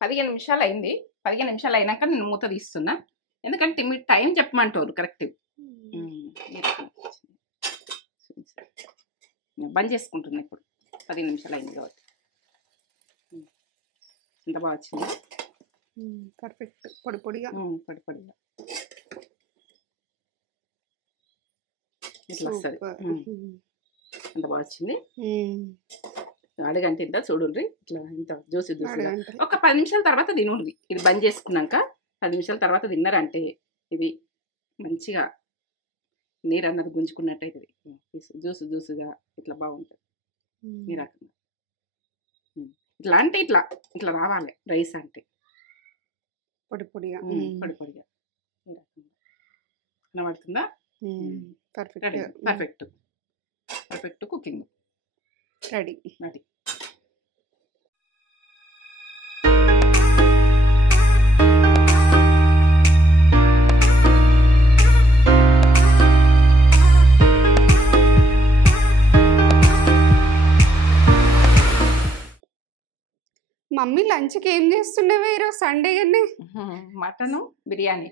15 నిమిషాలు అయింది. 15 నిమిషాలు అయినాక నేను మూత తీస్తున్నా. ఎందుకంటే మీరు టైం చెప్పమంటారు కరెక్ట్. బంద్ చేసుకుంటున్నా ఇప్పుడు. 15 నిమిషాలు అయింది కాబట్టి. ఎంత బాగా వచ్చింది. పర్ఫెక్ట్. పొడి పొడిగా పొడి పొడిగా ఇట్లా వస్తుంది. ఎంత బాగా వచ్చింది. అడగంటే ఇంత చూడండి. ఇట్లా ఇంత జ్యూసి జ్యూసిగా ఒక 10 నిమిషాల తర్వాత తినండి. ఇది బంద్ చేసుకున్నాక 10 నిమిషాల తర్వాత తిన్నారంటే ఇది మంచిగా నీరు అన్నది గుంజుకున్నట్టయితుంది. జ్యూస్ జ్యూస్గా ఇట్లా బాగుంటుంది. ఈ రకంగా ఇట్లా అంటే ఇట్లా ఇట్లా రావాలి రైస్ అంటే పొడి పొడిగా పొడి పొడిగా ఈ రకంగా కనబడుతుందా? Perfect perfect perfect cooking ready. Mummy లంచ్కి ఏం చేస్తున్నావే ఈరోజు సండే కానీ? Mutton biryani.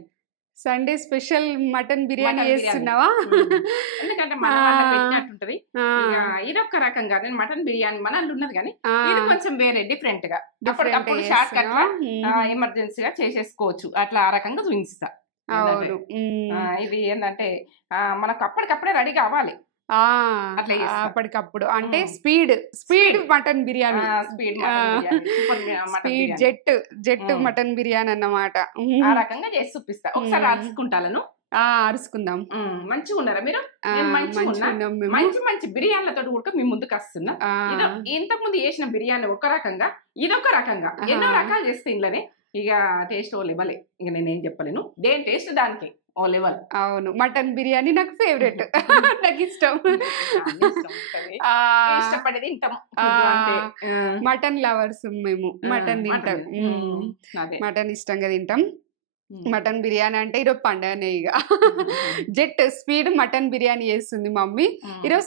Sunday special mutton biryani చేస్తున్నావా? ఎందుకంటే పెట్టినట్టుంటది. ఇదొక రకంగా నేను మటన్ బిర్యానీ మనల్ని ఉన్నది కానీ ఇది కొంచెం వేరే డిఫరెంట్ గా అప్పటికప్పుడు షార్ట్ కట్ గా ఎమర్జెన్సీగా చేసేసుకోవచ్చు. అట్లా ఆ రకంగా చూపిస్తా. ఇది ఏంటంటే మనకు అప్పటికప్పుడే రెడీ కావాలి. అప్పటికప్పుడు అంటే speed mutton biryani. Speed jet mutton biryani అన్నమాట. ఆ రకంగా చేసి చూపిస్తా. ఒకసారి అరుచుకుంటాను. అరుచుకుందాం. మంచిగా ఉన్నారా మీరు? మంచి మంచి బిర్యానీలతో కూడా మీ ముందుకు వస్తున్నా. ఇంతకు ముందు చేసిన బిర్యానీ ఒక రకంగా, ఇదొక రకంగా, ఎన్నో రకాలు చేస్తే ఇంట్లోనే ఇక టేస్ట్ ఓ లెవెలే. ఇక నేనేం చెప్పలేను. దేని టేస్ట్ దానికి ఓ లెవెల్. అవును, మటన్ బిర్యానీ నాకు ఫేవరెట్. నాకు ఇష్టం. ఇష్టపడేది తింటాం. మటన్ లవర్స్ మేము. మటన్ తింటాం. మటన్ ఇష్టంగా తింటాం. మటన్ బిర్యానీ అంటే ఈరోజు పండుగనే. ఇక జెట్ స్పీడ్ మటన్ బిర్యానీ చేస్తుంది మమ్మీ ఈరోజు.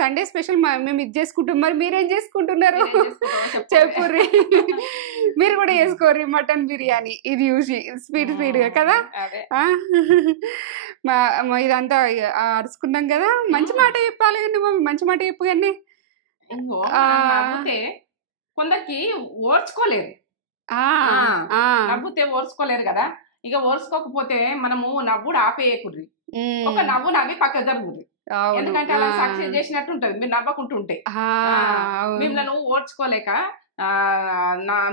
సండే స్పెషల్ మేము ఇది చేసుకుంటాం. మరి మీరేం చేసుకుంటున్నారు చెప్పుర్రి. మీరు కూడా చేసుకోర్రి మటన్ బిర్యానీ. ఇది చూసి స్పీడ్గా కదా. ఇదంతా అరుచుకున్నాం కదా. మంచి మాట చెప్పాలి కానీ మమ్మీ, మంచి మాట చెప్పు. కానీ కొందరికి ఓర్చుకోలేరు. నవ్వుతే ఓర్చుకోలేరు కదా. ఇక ఓర్చుకోకపోతే మనము నవ్వుడు ఆపేయకుర్రి. ఒక నవ్వు నవ్వి పక్క జరుగుర్రి. ఎందుకంటే అలా సక్సెస్ చేసినట్టు ఉంటది మీరు నవ్వకుంటుంటే. మిమ్మల్ని ఓర్చుకోలేక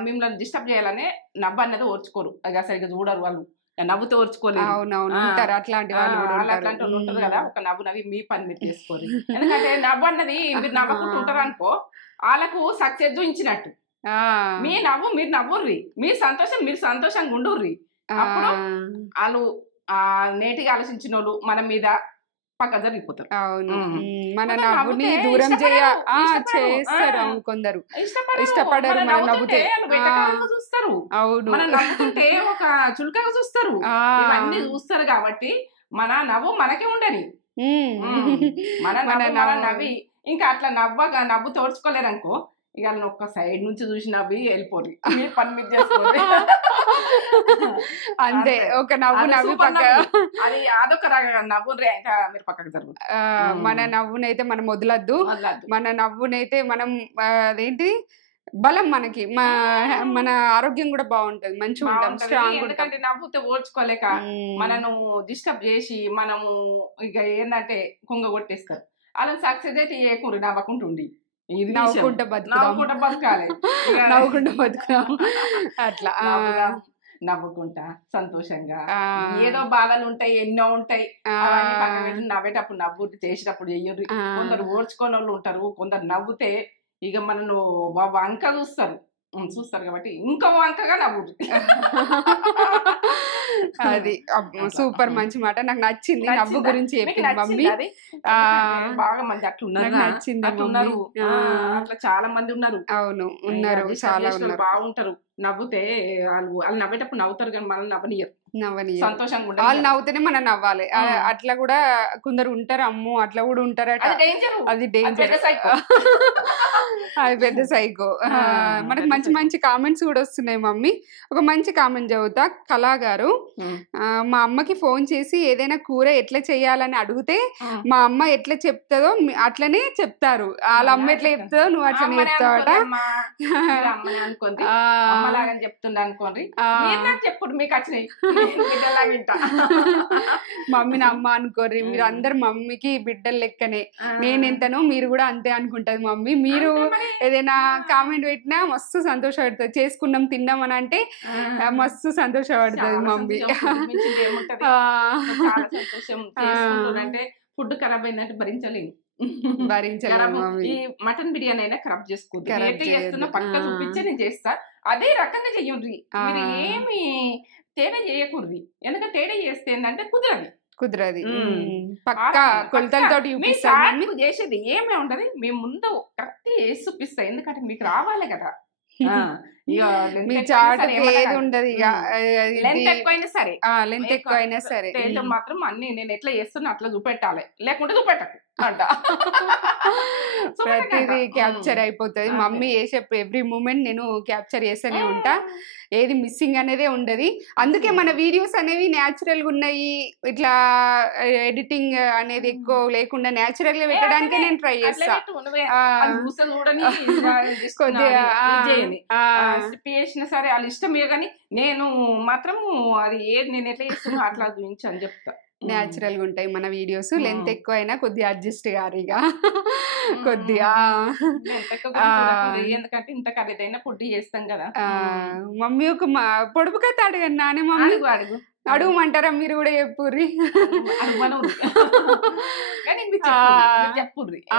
మిమ్మల్ని డిస్టర్బ్ చేయాలని నవ్వు అన్నది ఓర్చుకోరు. ఇక సరిగ్గా చూడరు వాళ్ళు. నవ్వుతే ఓర్చుకోలేదు. అట్లాంటి వాళ్ళు ఉంటది కదా. ఒక నవ్వు నవ్వి మీ పని మీరు చేసుకోరు. ఎందుకంటే నవ్వు అన్నది మీరు నవ్వకుంటూ ఉంటారు అనుకో, వాళ్ళకు సక్సెస్ చూపించినట్టు. మీ నవ్వు మీరు నవ్వుర్రి, మీ సంతోషం మీరు సంతోషంగా ఉండుర్రి. అప్పుడు వాళ్ళు నేటిగా ఆలోచించిన వాళ్ళు మన మీద పక్క జరిగిపోతారు. అవును, మన నవ్వుని దూరం చేస్తారు. కొందరు ఇష్టపడరు మన నవ్వుతే. చూస్తారు. అవును, మన నవ్వుతుంటే ఒక చులకగా చూస్తారు. ఇవన్నీ చూస్తారు కాబట్టి మన నవ్వు మనకే ఉండని. మన నవ్వి ఇంకా అట్లా నవ్వు తోడ్చుకోలేరు అనుకో, ఇక ఒక్క సైడ్ నుంచి చూసి నవ్వి వెళ్ళిపోరు. మీరు పని మీద చేసుకోండి అంతే. ఒక నవ్వు నవ్వి పక్క అది అదొక నవ్వు మీరు పక్కకు జరుగుతుంది. మన నవ్వునైతే మనం వదలద్దు. మన నవ్వునైతే మనం అదేంటి బలం మనకి. మన ఆరోగ్యం కూడా బాగుంటది, మంచిగా ఉంటాం, స్ట్రాంగ్. ఎందుకంటే నవ్వుతే ఓడ్చుకోలేక మనను డిస్టర్బ్ చేసి మనము ఇక ఏంటంటే కుంగ కొట్టేస్తారు. అలా సక్సెస్ అయితే చేయకూడదు. నవ్వకుంటుండి నవ్వుకుంటా బతకాలి. నవ్వుకుంటా బతుకుదాం. అట్లా నవ్వుకుంటా సంతోషంగా. ఏదో బాధలు ఉంటాయి, ఎన్నో ఉంటాయి. నవ్వేటప్పుడు నవ్వు చేసేటప్పుడు చెయ్యరు. కొందరు ఓడ్చుకోని వాళ్ళు ఉంటారు. కొందరు నవ్వుతే ఇక మనను వంక చూస్తారు కాబట్టి ఇంకో వంకగా నవ్వు. అది సూపర్, మంచి మాట. నాకు నచ్చింది. నవ్వు గురించి చెప్పింది మమ్మీ. బాగా మంది అట్లున్నారు. అట్లా చాలా మంది ఉన్నారు. అవును, ఉన్నారు, చాలా ఉన్నారు. బాగుంటారు. నవ్వుతే వాళ్ళు నవ్వేటప్పుడు నవ్వుతారు కానీ మనల్ని నవ్వనియరు. సంతోషంగా వాళ్ళు నవ్వుతేనే మనం నవ్వాలి. అట్లా కూడా కొందరు ఉంటారు, అమ్మో అట్లా కూడా ఉంటారట. అది డేంజర్, అది పెద్ద సైకో. మనకు మంచి మంచి కామెంట్స్ కూడా వస్తున్నాయి మమ్మీ. ఒక మంచి కామెంట్ చదువుతా. కళా గారు, మా అమ్మకి ఫోన్ చేసి ఏదైనా కూర ఎట్లా చేయాలని అడిగితే మా అమ్మ ఎట్లా చెప్తుందో అట్లనే చెప్తారు. వాళ్ళ అమ్మ ఎట్లా చెప్తుందో నువ్వు అట్లనే చెప్తావట. చెప్తుండ అనుకోండి, చెప్పుడు మీకు వచ్చినాయి. మమ్మీని అమ్మ అనుకోర్రి, మీరు అందరు మమ్మీకి బిడ్డలు లెక్కనే. నేనెంతనో మీరు కూడా అంతే అనుకుంటది మమ్మీ. మీరు ఏదైనా కామెంట్ పెట్టినా మస్తు సంతోషపడుతుంది. చేసుకున్నాం తిన్నాం అని అంటే మస్తు సంతోషపడుతుంది మమ్మీ. అంటే ఫుడ్ ఖరాబ్ అయిందంటే భరించలేము. ఈ మటన్ బిర్యానీ అయినా ఖరాబ్ చేసుకోవద్దు. పక్క చూపించే నేను చేస్తా, అదే రకంగా చెయ్యండి. మీరు ఏమి తేడా చేయకూడదు. ఎందుకంటే తేడా చేస్తే ఏంటంటే కుదరది. పక్కా కొలతలతో చేసేది ఏమే ఉంటది. మేము ముందు కరెక్ట్ చేసి చూపిస్తా, ఎందుకంటే మీకు రావాలి కదా. మీ చాట్ ఏది ఉండదు ఇక. లెంత్ ఎక్కువైనా సరే, లెంత్ ఎక్కువైనా సరే మాత్రం అన్ని నేను ఎట్లా చేస్తున్నా అట్లా చూపెట్టాలి, లేకుంటే చూపెట్టకు అంట. ప్రతిదీ క్యాప్చర్ అయిపోతుంది. మమ్మీ చేసే ఎవ్రీ మూమెంట్ నేను క్యాప్చర్ చేస్తూనే ఉంటా. ఏది మిస్సింగ్ అనేదే ఉండదు. అందుకే మన వీడియోస్ అనేవి న్యాచురల్ గా ఉన్నాయి. ఇట్లా ఎడిటింగ్ అనేది ఎక్కువ లేకుండా న్యాచురల్ గా పెట్టడానికే నేను ట్రై చేస్తా. సరే వాళ్ళ ఇష్టమే, కానీ నేను మాత్రం అది ఏది నేను ఎట్లా చేస్తున్నా అట్లా చూపించి అని చెప్తా. న్యాచురల్ గా ఉంటాయి మన వీడియోస్. లెంత్ ఎక్కువ అయినా కొద్దిగా అడ్జస్ట్ గారు ఇక కొద్దిగా. ఎందుకంటే ఇంత ఖరీదైన ఫుడ్ చేస్తాం కదా. మమ్మీ ఒక పొడుపు కథ అడగండి నానే. మమ్మీ అడుగుమంటారా మీరు కూడా? చెప్పుర్రి,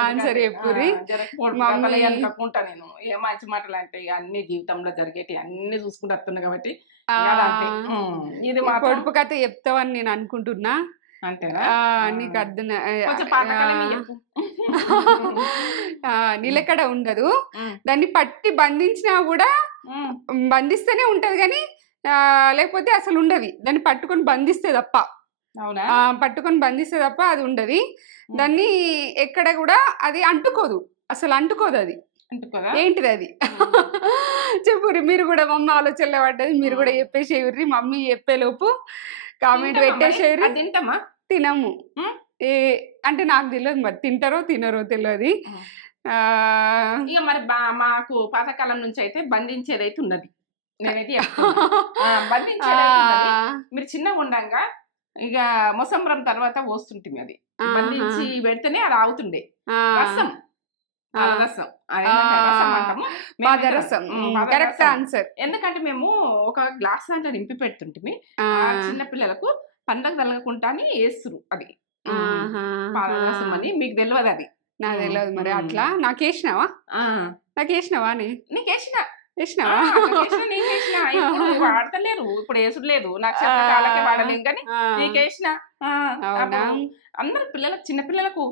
ఆన్సర్ చెప్పుర్రి. అనుకుంటా నేను ఏ మంచి మాటలు అంటే అన్ని జీవితంలో జరిగేటి అన్ని చూసుకుంటూ వస్తున్నా కాబట్టి ఇది పొడుపు కథ చెప్తావని నేను అనుకుంటున్నా. అంతేనా? నీకు అర్థం నిలకడ ఉండదు. దాన్ని పట్టి బంధించినా కూడా బంధిస్తూనే ఉంటది, కానీ లేకపోతే అసలు ఉండదు. దాన్ని పట్టుకొని బంధిస్తే తప్ప, పట్టుకొని బంధిస్తే తప్ప అది ఉండదు. దాన్ని ఎక్కడ కూడా అది అంటుకోదు, అసలు అంటుకోదు. అది ఏంటిది అది? చెప్పుర్రి మీరు కూడా. మమ్మీ ఆలోచనలో పడ్డది, మీరు కూడా చెప్పేసేయుర్రి. Mummy చెప్పేలోపు comment పెట్టేసేయుర్రి. తినము అంటే నాకు తెలియదు, మరి తింటారో తినరో తెలియదు. ఇక మరి మాకు పాతకాలం నుంచి అయితే బంధించేది అయితే ఉన్నది. నేనైతే మీరు చిన్నగా ఉండగా ఇక మొసంబరం తర్వాత పోస్తుంటుంది. అది బంధించి పెడితేనే అది ఆగుతుండే. రసం కరెక్ట్ ఆన్సర్. ఎందుకంటే మేము ఒక గ్లాస్ దాంట్లో నింపి పెడుతుంటే చిన్న పిల్లలకు పండగ తలగకుండా వేస్తురు. అది పాదరసం అని మీకు తెలియదు, అది నాకు తెలియదు. మరి అట్లా నాకేసినావా? నాకేసినావా? వేసినావా? వాడతలేరు ఇప్పుడు, వేసుడు లేదు. నాకు వాడలేం కానీ నీకేసిన అందరు పిల్లలకు, చిన్న పిల్లలకు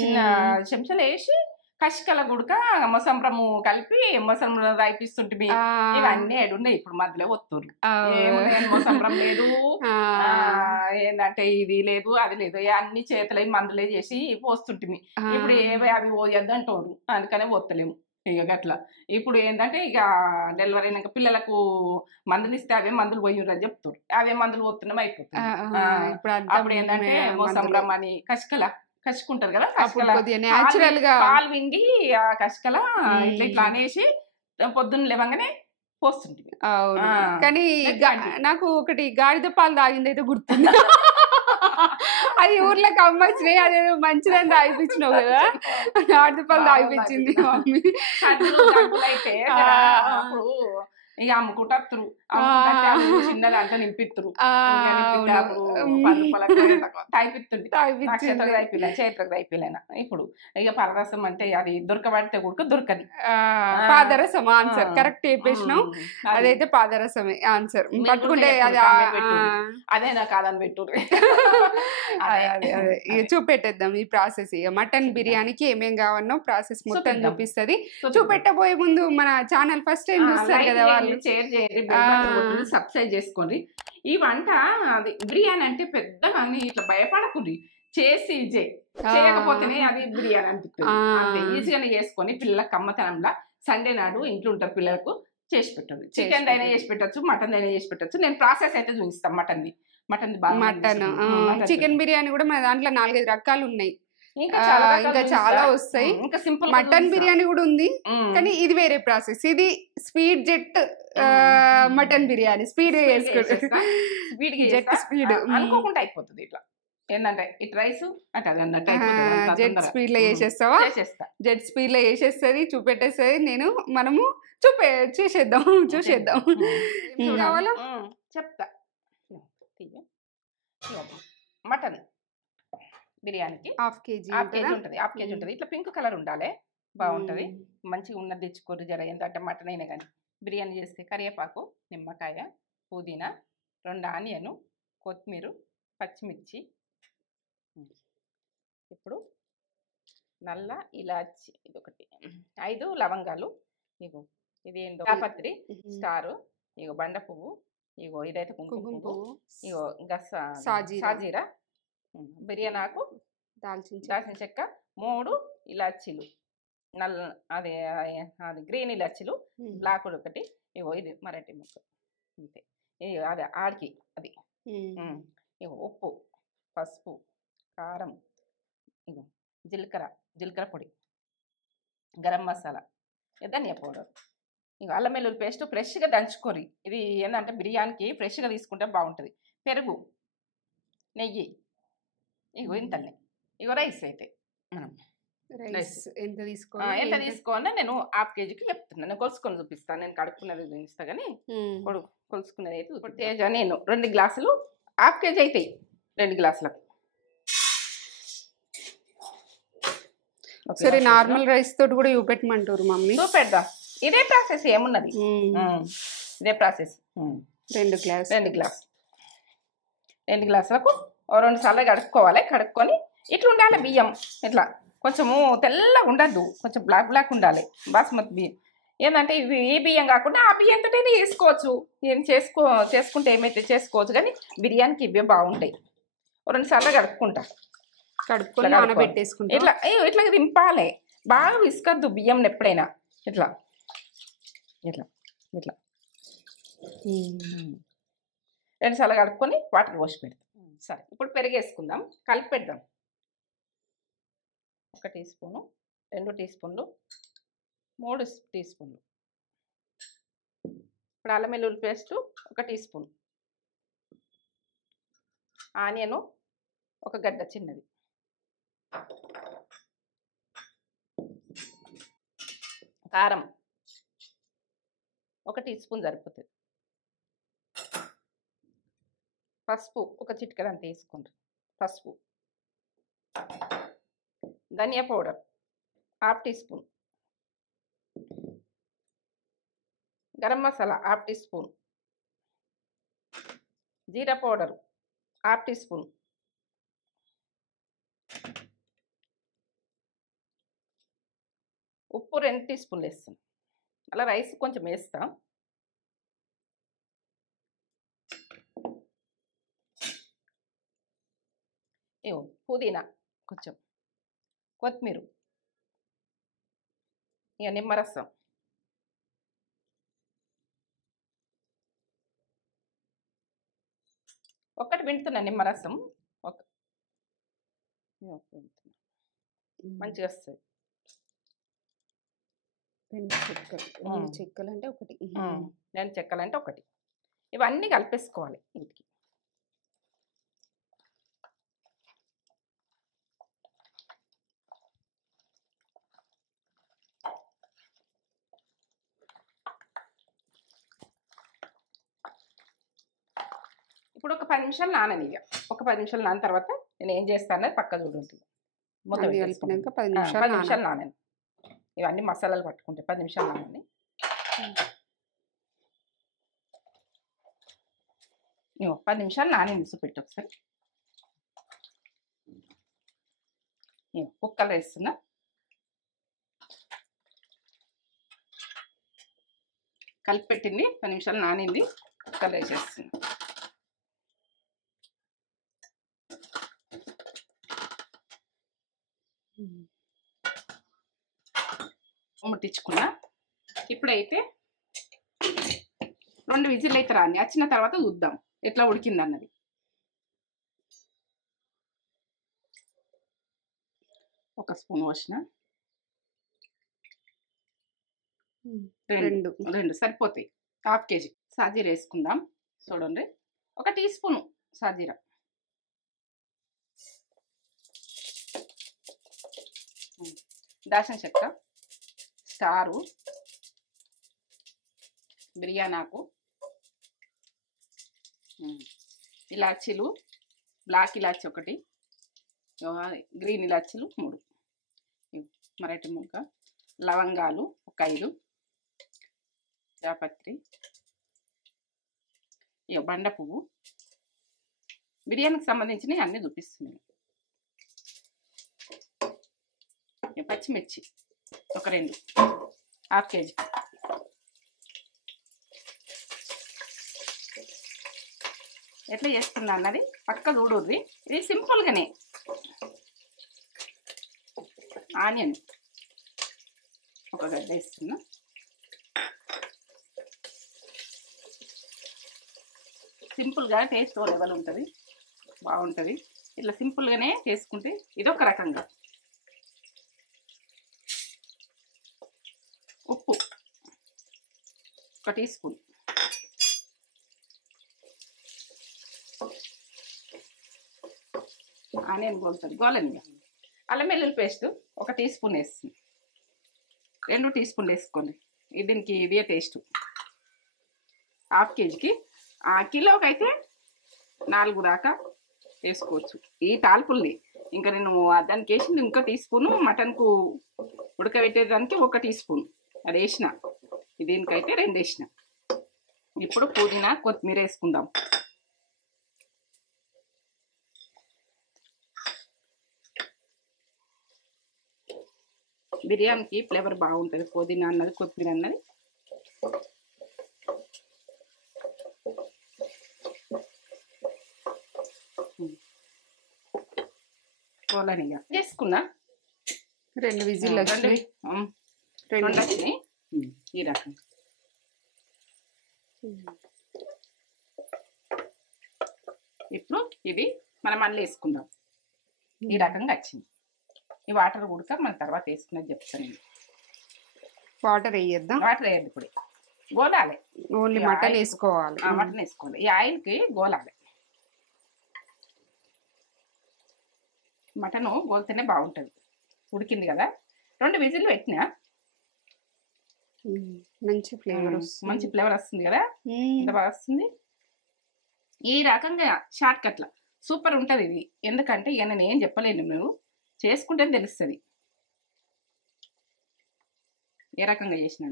చిన్న చెంచాలు వేసి కషికల గుడక మొసంబ్రము కలిపి మొసంబ్రం రాయిపిస్తుంటే ఇవన్నీ ఏడున్నాయి. ఇప్పుడు మధ్యలో వస్తున్నారు. మొసంబ్రం లేదు, ఏంటంటే ఇది లేదు అది లేదు, అన్ని చేతులై మందులే చేసి పోస్తుంటే ఇప్పుడు ఏవి అవి పోయొద్దు అంటారు. అందుకనే పోతలేము ఇక గట్లా. ఇప్పుడు ఏంటంటే ఇక డెలివరీ అయినాక పిల్లలకు మందులు ఇస్తే అవే మందులు పోయినరు అని చెప్తారు. అవే మందులు పోతున్నాం అయిపోతుంది. అప్పుడు ఏంటంటే మొసంబ్రం అని కసుకుంటారు కదా, పాలు విండి ఆ కసుకల ఇట్లా ఇట్లా అనేసి పొద్దున్న లేవగానే పోస్తుంటుంది. కానీ నాకు ఒకటి గాడిద పాలు తాగింది అయితే గుర్తుంది. అది ఊర్లోకి అమ్మచ్చినాయి, అదేదో మంచిదని తాగిపించినావు కదా, గాడిద పాలు తాగిపించింది మమ్మీ. అయితే ఇక అమ్ముకుంటారు, చిన్నది అంతా నింపిస్తారు, చేతులకు అయిపోయినా. ఇప్పుడు ఇక పరరసం అంటే అది దొరకబడితే కూడా దొరకది. పాదరసం ఆన్సర్ కరెక్ట్ చెప్పేసినావు. అదైతే పాదరసమే ఆన్సర్. పట్టుకుంటే అదేనా కాదని పెట్టు. ఇక చూపెట్టేద్దాం ఈ ప్రాసెస్. ఇక మటన్ బిర్యానీకి ఏమేం కావాలనో ప్రాసెస్ మొత్తం చూపిస్తుంది. చూపెట్టబోయే ముందు మన ఛానల్ ఫస్ట్ టైం చూస్తారు కదా వాళ్ళు, చేయండి, షేర్ చేయండి, బెల్ బటన్ కొట్టండి, సబ్స్క్రైబ్ చేసుకోండి. ఈ వంట అది బిర్యానీ అంటే పెద్దగా ఇట్లా భయపడకుండి, చేసి చేయకపోతేనే అది బిర్యానీ అనిపిస్తుంది. అంతే ఈజీగానే చేసుకొని పిల్లలకు అమ్మతనంలా సండే నాడు ఇంట్లో ఉంటారు పిల్లలకు చేసి పెట్టండి. చికెన్ అయినా చేసి పెట్టచ్చు, మటన్ అయినా చేసి పెట్టచ్చు. నేను ప్రాసెస్ అయితే చూపిస్తాను. మటన్ చికెన్ బిర్యానీ కూడా మన దాంట్లో 4-5 రకాలు ఉన్నాయి. ఇంకా చాలా వస్తాయి. ఇంకా సింపుల్ మటన్ బిర్యానీ కూడా ఉంది, కానీ ఇది వేరే ప్రాసెస్. ఇది speed jet mutton biryani. Speed speed అనుకోకుండా అయిపోతుంది. ఇట్లా ఏంటంటే ఇట్ రైస్ అంటే జెట్ స్పీడ్ లో చేసేస్తావా? జెట్ స్పీడ్ లో చేసేస్తుంది, చూపెట్టేస్తుంది. మనము చూసేద్దాం. కావాలా చెప్తా. మటన్ బిర్యానీకి హాఫ్ కేజీ ఉంటుంది. హాఫ్ కేజీ ఉంటుంది. ఇట్లా పింక్ కలర్ ఉండాలి, బాగుంటుంది. మంచిగా ఉన్నది తెచ్చుకోరు జర. ఎందుకంటే మటన్ అయినా కానీ బిర్యానీ చేస్తే కరివేపాకు, నిమ్మకాయ, పుదీనా, 2 ఆనియన్, కొత్తిమీర, పచ్చిమిర్చి, ఇప్పుడు నల్ల ఇలాచి ఇదొకటి, 5 లవంగాలు, ఇగో ఇది ఏంటో జాపత్రి, స్టారు, ఇగో బండ పువ్వు, ఇగో ఇదైతే కుంకుమ పువ్వు, ఇగో గస సాజీరా, బిర్యానీ ఆకు, దాల్చిన చెక్క, 3 ఇలాచీలు, నల్ల అది గ్రీన్ ఇలాచీలు, బ్లాక్ ఒకటి, ఇగో ఇది మరాఠీ ముక్క, అంతే. ఇగో అది ఆడికి అది, ఇగో ఉప్పు, పసుపు, కారం, ఇగో జీలకర్ర పొడి, గరం మసాలా, ధనియా పౌడర్, ఇక అల్లం వెల్లుల్లి పేస్ట్ ఫ్రెష్గా దంచుకోరి. ఇది ఏంటంటే బిర్యానీకి ఫ్రెష్గా తీసుకుంటే బాగుంటుంది. పెరుగు, నెయ్యి, ఇగో ఇంతల్ని. ఇగో రైస్ అయితే మనం ఎంత తీసుకోవాలో నేను హాఫ్ కేజీకి చెప్తున్నాను. నేను కొలుసుకొని చూపిస్తాను. నేను కడుక్కున్నది చూపిస్తా కానీ కొలుసుకున్నది అయితే ఇప్పుడు తేజ నేను 2 గ్లాసులు హాఫ్ కేజీ అవుతాయి. 2 గ్లాసులకు సరే. నార్మల్ రైస్ తోటి కూడా చూపెట్టమంటారు మమ్మీ. చూపెడదాం. ఇదే ప్రాసెస్, ఏమున్నది ఇదే ప్రాసెస్. 2 గ్లాసులకు 2 సార్లు కడుక్కోవాలి. కడుక్కొని ఇట్లా ఉండాలి బియ్యం. ఇట్లా కొంచెము తెల్లగా ఉండద్దు, కొంచెం బ్లాక్ ఉండాలి. బాస్మతి బియ్యం ఏంటంటే ఇవి ఈ బియ్యం కాకుండా ఆ బియ్యంతో వేసుకోవచ్చు. ఏం చేసుకుంటే ఏమైతే చేసుకోవచ్చు, కానీ బిర్యానీకి ఇవే బాగుంటాయి. 2 సార్లు కడుక్కొని నానబెట్టేసుకుంటా. ఇట్లా దింపాలి. బాగా విసుకద్దు బియ్యం ఎప్పుడైనా. ఇట్లా 2 సార్లు కడుక్కొని వాటర్ పోసి పెడతాం. సరే, ఇప్పుడు పెరిగేసుకుందాం. కలిపి పెడదాం. 1 టీ స్పూను, 2 టీ స్పూన్లు, 3 టీ స్పూన్లు. ఇప్పుడు అల్లం వెల్లుల్లి పేస్టు 1 టీ స్పూన్, ఆనియను 1 గడ్డ చిన్నది, కారం 1 టీ స్పూన్ సరిపోతుంది, పసుపు 1 చిటికెడంత వేసుకుంటారు. పసుపు, ధనియా powder half teaspoon, garam masala half teaspoon, జీరా పౌడర్ హాఫ్ టీ స్పూన్, ఉప్పు 2 టీ స్పూన్లు వేస్తాం. అలా రైస్ కొంచెం వేస్తాం. ఏమో పుదీనా కొంచెం, కొత్తిమీర, ఇక నిమ్మరసం, ఒకటి పిండుతున్నా నిమ్మరసం. మంచిగా వస్తుంది. చెక్కలు అంటే 1, 2 చెక్కలు అంటే 1. ఇవన్నీ కలిపేసుకోవాలి ఇంటికి. ఇప్పుడు ఒక 10 నిమిషాలు నానని. ఒక 10 నిమిషాలు నాన్న తర్వాత నేను ఏం చేస్తానని పక్క చూడుంటుంది. మొత్తం 10 నిమిషాలు నానని. ఇవన్నీ మసాలాలు పట్టుకుంటే 10 నిమిషాలు నానని. 10 నిమిషాలు నాని పెట్టు ఒకసారి. కుక్కలు వేస్తున్నా. కలిపి పెట్టింది 10 నిమిషాలు నానింది. కుక్కర్లో వేసేస్తుంది. ముట్టించుకున్నా. ఇప్పుడైతే 2 విజిల్ అయితే రాని, వచ్చిన తర్వాత చూద్దాం ఎట్లా ఉడికింది అన్నది. ఒక స్పూన్ పోసిన, 2 సరిపోతాయి. 1/2 కేజీ సాజీర వేసుకుందాం. చూడండి, 1 టీ స్పూను సాజీర, దాల్చిన చెక్క, స్టారు, బిర్యానీ ఆకు, ఇలాచీలు, బ్లాక్ ఇలాచీ 1, గ్రీన్ ఇలాచీలు 3, మరాఠీ ముగ్గ, లవంగాలు 5, జాపత్రి, బండ పువ్వు. బిర్యానీకి సంబంధించినవి అన్నీ చూపిస్తున్నాయి. పచ్చిమిర్చి 2, 1/2 కేజీ. ఎట్లా చేస్తున్నా అన్నది పక్క చూడుర్రి. ఇది సింపుల్గానే. ఆనియన్ 1 గడ్డ వేస్తున్నా. సింపుల్గా టేస్ట్ ఓ లెవెల్ ఉంటుంది, బాగుంటుంది. ఇట్లా సింపుల్గానే చేసుకుంటే ఇదొక రకంగా. ఉప్పు 1 టీ స్పూన్, ఆనియన్ గోలుతుంది, గోలని. అల్లం వెల్లుల్లి పేస్ట్ 1 టీ స్పూన్ వేస్తుంది. 2 టీ స్పూన్లు వేసుకోండి. దీనికి ఇదే టేస్ట్. 1/2 కేజీకి, కిలోకి అయితే 4 దాకా వేసుకోవచ్చు ఈ తాల్పుల్ని. ఇంకా నేను దానికి వేసింది ఇంకో టీ స్పూను, మటన్కు ఉడకబెట్టేదానికి 1 టీ స్పూన్ అది వేసిన. దీనికైతే 2 వేసిన. ఇప్పుడు పుదీనా కొత్తిమీర వేసుకుందాం. బిర్యానీకి ఫ్లేవర్ బాగుంటుంది పుదీనా అన్నది, కొత్తిమీర అన్నది. పోలనిగా చేసుకున్నా. 2 విజిల్ వచ్చినాయి. 2 వచ్చినాయి. ఈ రకం ఇప్పుడు ఇది మనం మళ్ళీ వేసుకుందాం. ఈ రకంగా వచ్చింది. ఈ వాటర్ ఉడక మన తర్వాత వేసుకున్నది చెప్తాను నేను. వాటర్ వేయద్దా? వాటర్ వేయద్దు, ఇప్పుడు గోలాలి. ఓన్లీ మటన్ వేసుకోవాలి. మటన్ వేసుకోవాలి. ఈ ఆయిల్కి గోలాలి. మటను గోలితేనే బాగుంటుంది. ఉడికింది కదా, 2 విజిల్ పెట్టినా. మంచి ఫ్లేవర్ వస్తుంది. మంచి ఫ్లేవర్ వస్తుంది కదా, ఎంత బాగా వస్తుంది. ఈ రకంగా షార్ట్ కట్ల సూపర్ ఉంటుంది ఇది. ఎందుకంటే ఇక నేను ఏం చెప్పలేను, నువ్వు చేసుకుంటే తెలుస్తుంది ఏ రకంగా చేసినా.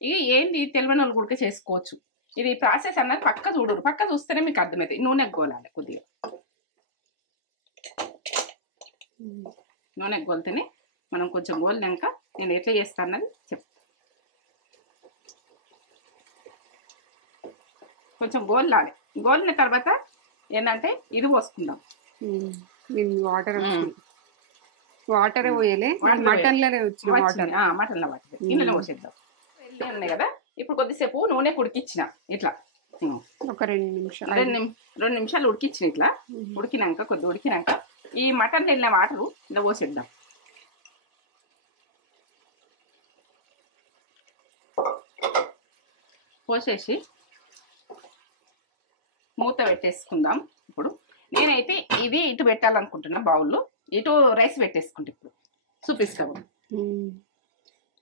ఇక ఏంటి తెలియని వాళ్ళు కూడా చేసుకోవచ్చు. ఇది ప్రాసెస్ అన్నది పక్క చూడరు, పక్క చూస్తేనే మీకు అర్థమవుతుంది. నూనె గోలాలి కొద్దిగా. నూనె గోలితేనే మనం కొంచెం గోలినాక నేను ఎట్లా చేస్తాను అన్నది చెప్తాను. కొంచెం గోలాలి. గోలిన తర్వాత ఏంటంటే ఇది పోసుకుందాం. వాటర్ పోయలే, మటన్లోనే వచ్చిన వాటర్. మటన్లో వాటర్ ఇందులో పోసేద్దాం. వెళ్ళి ఉన్నాయి కదా, ఇప్పుడు కొద్దిసేపు నూనె ఉడికిచ్చిన ఇట్లా. ఒక 2 నిమిషాలు 2 నిమిషాలు ఉడికిచ్చిన ఇట్లా. ఉడికినాక కొద్దిగా ఉడికినాక ఈ మటన్ వెళ్ళిన వాటరు ఇలా పోసేద్దాం. పోసేసి మూత పెట్టేసుకుందాం. ఇప్పుడు నేనైతే ఇది ఇటు పెట్టాలనుకుంటున్నా, బౌల్లో ఇటు రైస్ పెట్టేసుకుంటా. ఇప్పుడు చూపిస్తాము.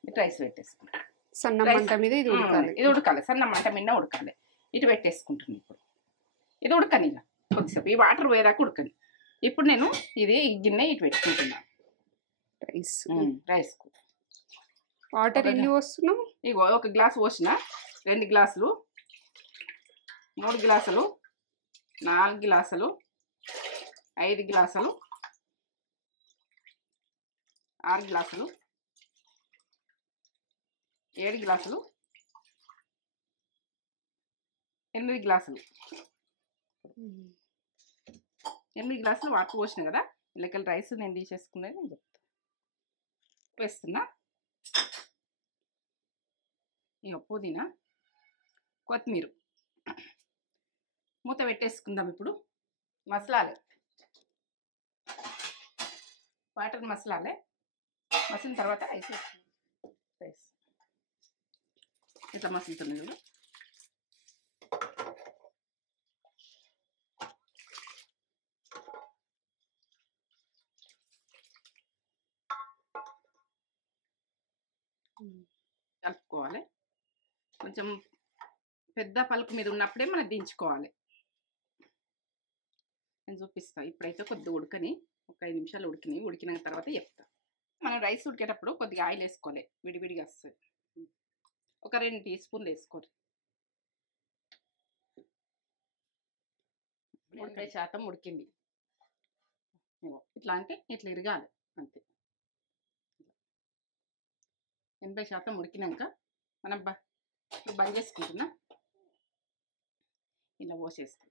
ఇటు రైస్ పెట్టేసుకుంటా. సన్న మంట మీద ఇది ఉడకాలి. ఇది ఉడకాలి, సన్న మంట మీద ఉడకాలి. ఇటు పెట్టేసుకుంటున్నాను. ఇప్పుడు ఇది ఉడకని ఇలా కొద్దిసేపు, ఈ వాటర్ పోయేదాకా ఉడకని. ఇప్పుడు నేను ఇది ఈ గిన్నె ఇటు పెట్టుకుంటున్నా. రైస్కు వాటర్ ఎన్ని పోస్తున్నాం? ఇగో 1 గ్లాసు పోసిన, 2 గ్లాసులు, 3 గ్లాసులు, 4 గ్లాసులు, 5 గ్లాసులు, 6 గ్లాసులు, 7 గ్లాసులు, 8 గ్లాసులు 8 గ్లాసులు వాటర్ పోసిన కదా. ఇళ్ళకెళ్ళి రైస్ నేను తీసేసుకునేది నేను చెప్తాను. వేస్తున్నా. ఇక పుదీనా, కొత్తిమీర, మూత పెట్టేసుకుందాం. ఇప్పుడు మసలాలి, వాటర్ మసలాలి. మసిలిన తర్వాత రైస్ ఇట్లా మసులుతుంది చూడు. కలుపుకోవాలి. కొంచెం పెద్ద పలుకు మీద ఉన్నప్పుడే మనం దించుకోవాలి. నేను చూపిస్తాను. ఇప్పుడైతే కొద్దిగా ఉడకని, ఒక 5 నిమిషాలు ఉడికిన తర్వాత చెప్తా. మనం రైస్ ఉడికేటప్పుడు కొద్దిగా ఆయిల్ వేసుకోవాలి, విడివిడిగా వస్తుంది. ఒక 2 టీ స్పూన్లు వేసుకోవాలి. 80% ఉడికింది. ఇట్లా అంటే ఇట్లా ఇరగాలి అంతే. 80% ఉడికినాక మనం బంద్ చేసుకుంటున్నా. ఇలా పోసేస్తాం.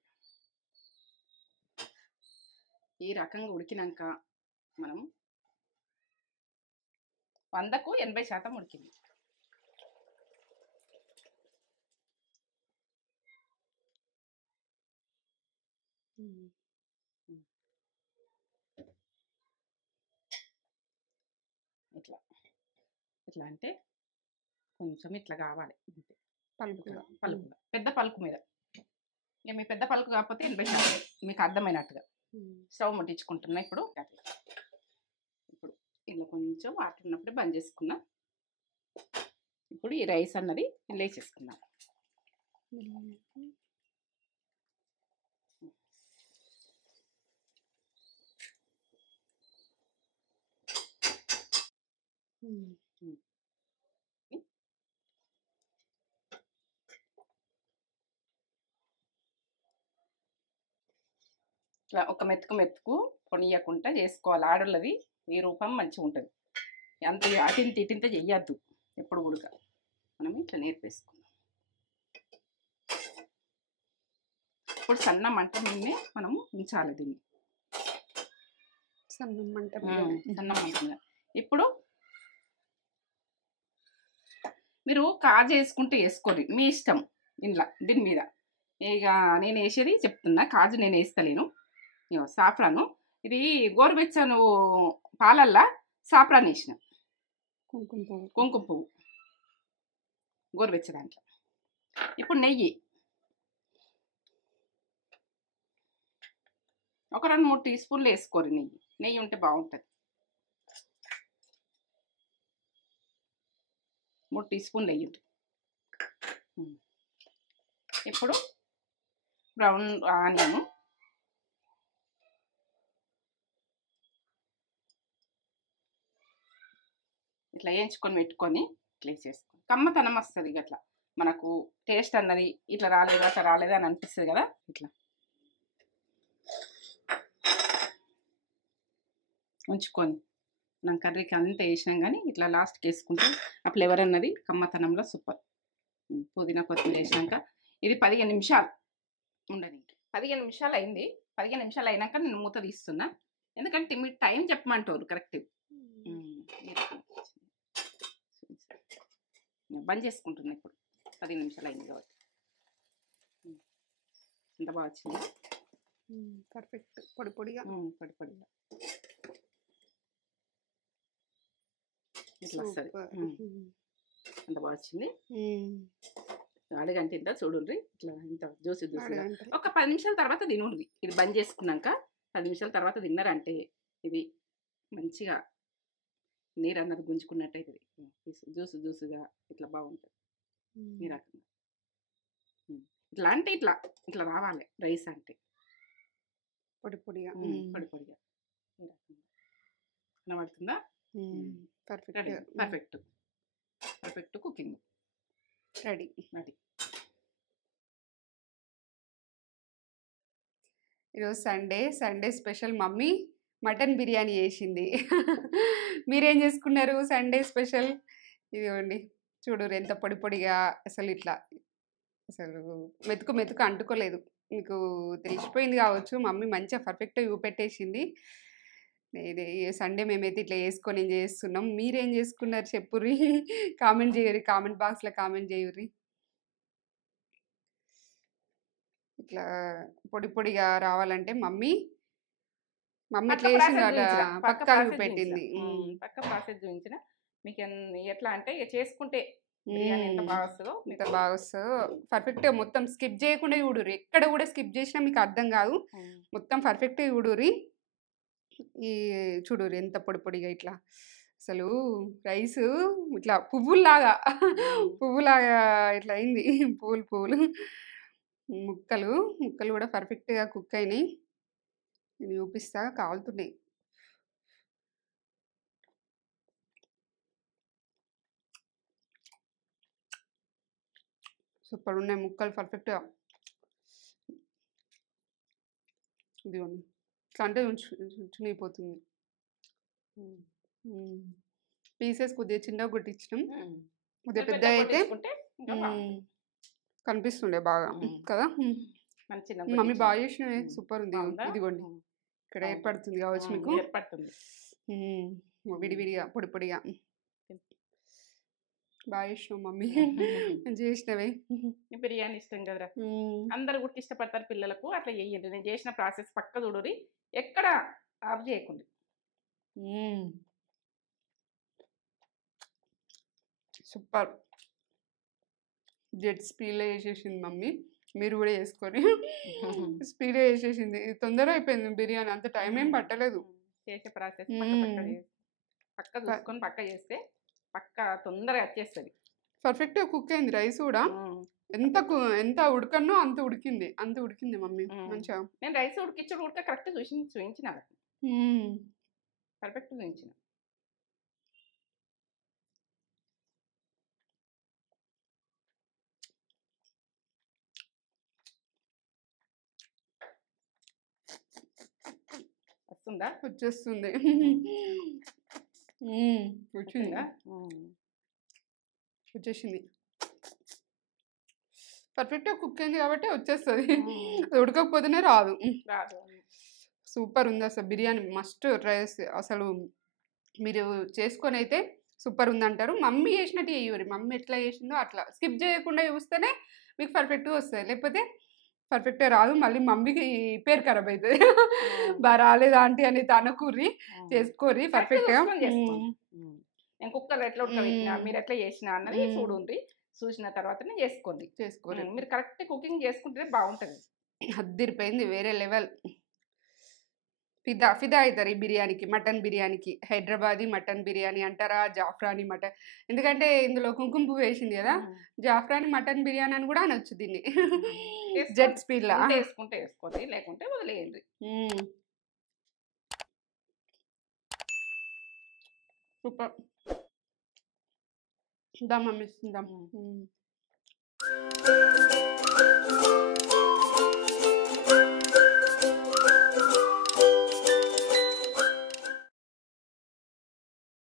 ఈ రకంగా ఉడికినాక మనం 100కు 80% ఉడికింది. ఇట్లా ఇట్లా అంటే కొంచెం ఇట్లా కావాలి అంతే. పలుకు పెద్ద పలుకు మీద. ఇక మీ పెద్ద పలుకు కాకపోతే 80% మీకు అర్థమైనట్టుగా. స్టవ్ ముట్టించుకుంటున్నా. ఇప్పుడు ఇలా కొంచెం వాటర్ ఉన్నప్పుడు బంద్ చేసుకున్నా. ఇప్పుడు ఈ రైస్ అన్నది వేసేసుకున్నాం. ఇట్లా ఒక మెతుకు కొనియకుండా చేసుకోవాలి. ఆడోళ్ళది ఈ రూపం మంచిగా ఉంటుంది. అంత ఇటింత చెయ్యొద్దు ఎప్పుడు కూడా. మనం ఇట్లా నేర్పేసుకుందాం. ఇప్పుడు సన్న మంట మీదనే మనము ఉంచాలి దీన్ని. సన్న మంట మీద. ఇప్పుడు మీరు కాజు వేసుకుంటే వేసుకోండి, మీ ఇష్టం. దీని మీద ఇక నేను వేసేది చెప్తున్నా. కాజు నేను వేస్తలేను. సాఫ్రాను, ఇది గోరువెచ్చను పాలల్లా సాఫ్రాన్ వేసిన. కుంకుమ పువ్వు గోరువెచ్చ దాంట్లో. ఇప్పుడు నెయ్యి ఒక 2-3 టీ స్పూన్లు వేసుకోరు. నెయ్యి ఉంటే బాగుంటుంది. 3 టీ స్పూన్లు నెయ్యి. ఇప్పుడు బ్రౌన్ ఆనియన్, ఇట్లా వేయించుకొని పెట్టుకొని ఇట్లా వేసేసుకోండి. కమ్మతనం వస్తుంది. ఇట్లా మనకు టేస్ట్ అన్నది ఇట్లా రాలేదు అట్లా రాలేదు అని అనిపిస్తుంది కదా. ఇట్లా ఉంచుకొని మనం కర్రీకి అంతా వేసినాం కానీ ఇట్లా లాస్ట్కి వేసుకుంటే ఆ ఫ్లేవర్ అన్నది కమ్మతనంలో సూపర్. పుదీనా కొత్తిమీర వేసినాక ఇది 15 నిమిషాలు ఉండదు. 15 నిమిషాలు అయింది. 15 నిమిషాలు అయినాక నేను మూత తీస్తున్నా. ఎందుకంటే మీరు టైం చెప్పమంటారు కరెక్ట్. బంద్ చేసుకుంటున్నా. ఇప్పుడు 15 నిమిషాలు అయింది కాబట్టి ఎంత బాగా వచ్చింది. పర్ఫెక్ట్. పొడి పొడిగా ఇట్లా వస్తుంది. ఎంత బాగా వచ్చింది. అడగంట ఇంత చూడండి. ఇట్లా ఇంత జ్యూసి ఒక 10 నిమిషాల తర్వాత తినండి. ఇది బంద్ చేసుకున్నాక 10 నిమిషాల తర్వాత తిన్నారంటే ఇది మంచిగా నీరు అన్నది గుంజుకున్నట్టు అవుతుంది. జ్యూసుగా ఇట్లా బాగుంటుంది. ఈ రకంగా ఇట్లా అంటే ఇట్లా ఇట్లా రావాలి రైస్ అంటే పొడి పొడిగా. ఈ రకంగా కనబడుతుందా? Perfect cooking ready. ఈరోజు Sunday special mummy mutton biryani చేసింది. మీరేం చేసుకున్నారు సండే స్పెషల్? ఇదిగోండి చూడు ఎంత పొడి పొడిగా. అసలు ఇట్లా అసలు మెతుకు మెతుకు అంటుకోలేదు. మీకు తెలిసిపోయింది కావచ్చు. మమ్మీ మంచిగా పర్ఫెక్ట్‌గా చూపెట్టేసింది. ఇది సండే మేమైతే ఇట్లా చేసుకొని ఎంజాయ్ చేస్తున్నాం. మీరేం చేసుకున్నారు చెప్పుర్రి. కామెంట్ చేయుర్రి. కామెంట్ బాక్స్‌లో కామెంట్ చేయుర్రి. ఇట్లా పొడి పొడిగా రావాలంటే మమ్మీ ఎట్లా చేసిందో అలా పక్కా చూపెట్టింది. పక్క ప్రాసెస్ చూపించిన మీకు ఎట్లా అంటే ఇక చేసుకుంటే బిర్యానీ ఎంత బాగా వస్తుందో ఎంత బాగా వస్తుందో పర్ఫెక్ట్గా మొత్తం స్కిప్ చేయకుండా చూడుర్రి. ఎక్కడ కూడా స్కిప్ చేసినా మీకు అర్థం కాదు. మొత్తం పర్ఫెక్ట్గా చూడుర్రి. ఈ చూడుర్రి ఎంత పొడి పొడిగా ఇట్లా అసలు రైస్ ఇట్లా పువ్వులాగా ఇట్లా అయింది. పువ్వులు ముక్కలు కూడా పర్ఫెక్ట్గా కుక్ అయినాయి. నేను చూపిస్తా కాలుతున్నాయి. సూపర్ ఉన్నాయి ముక్కలు పర్ఫెక్ట్గా. ఇదిగోండి ఇట్లా అంటే చునిగిపోతుంది. పీసెస్ కొద్దిగా చిన్నగా కొట్టించినాం. కొద్దిగా పెద్ద అయితే కనిపిస్తుండే బాగా కదా. మమ్మీ బాగా చేసినవే సూపర్ ఉంది. ఇదిగోండి ఇక్కడ ఏర్పడుతుంది కావచ్చు మీకు. విడివిడిగా పొడి పొడిగా బాగా చేసినావు మమ్మీ. చేసినవే. బిర్యానీ ఇష్టం కదరా, అందరు కూడా ఇష్టపడతారు పిల్లలకు. అట్లా చేయండి. నేను చేసిన ప్రాసెస్ పక్క చూడురి, ఎక్కడ ఆఫ్ చేయకుండా. సూపర్. జెట్ స్పీడ్లో చేసేసింది మమ్మీ. మీరు కూడా చేసుకొని స్పీడ్గా చేసేసింది. తొందరగా అయిపోయింది బిర్యానీ. అంత టైం ఏం పట్టలేదు. చేసే ప్రాసెస్ పక్క చూసుకొని పక్క చేస్తే పక్క తొందరగా వచ్చేస్తుంది. పర్ఫెక్ట్గా కుక్ అయింది. రైస్ కూడా ఎంత ఉడకన్నో అంత ఉడికింది మమ్మీ మంచిగా. నేను రైస్ ఉడక కరెక్ట్ చూపించిన పర్ఫెక్ట్ చూపించిన. వస్తుందా? వచ్చేస్తుంది. వచ్చేసింది. పర్ఫెక్ట్గా కుక్ అయింది కాబట్టి వచ్చేస్తుంది. ఉడకపోతేనే రాదు. సూపర్ ఉంది అసలు బిర్యానీ. మస్ట్ రైస్ అసలు మీరు చేసుకొని అయితే సూపర్ ఉందంటారు. మమ్మీ చేసినట్టు చేయరు. మమ్మీ ఎట్లా చేసిందో అట్లా స్కిప్ చేయకుండా చూస్తేనే మీకు పర్ఫెక్ట్గా వస్తుంది. లేకపోతే పర్ఫెక్ట్గా రాదు. మళ్ళీ మమ్మీకి పేరు ఖరాబ్ అవుతుంది. బాగా రాలేదు ఆంటీ అని తనకూరి చేసుకోరి పర్ఫెక్ట్గా. నేను కుక్కర్లో ఎట్లా ఉడకబెట్టినా మీరు ఎట్లా చేసినా అన్నది చూడండి. చూసిన తర్వాతనే చేసుకోండి. మీరు కరెక్ట్ కుకింగ్ చేసుకుంటే బాగుంటుంది. అద్దిరిపోయింది. వేరే లెవెల్. ఫిదా అవుతారు ఈ బిర్యానీకి. మటన్ బిర్యానీకి హైదరాబాదీ మటన్ బిర్యానీ అంటారా, జాఫ్రానీ మటన్. ఎందుకంటే ఇందులో కుంకుమ పువ్వు వేసింది కదా, జాఫ్రానీ మటన్ బిర్యానీ అని కూడా అనొచ్చు దీన్ని. జెట్ స్పీడ్లా వేసుకుంటే వేసుకోండి, లేకుంటే వదిలేయండి. సూపర్. దమ్ అమ్మిస్తుందాం.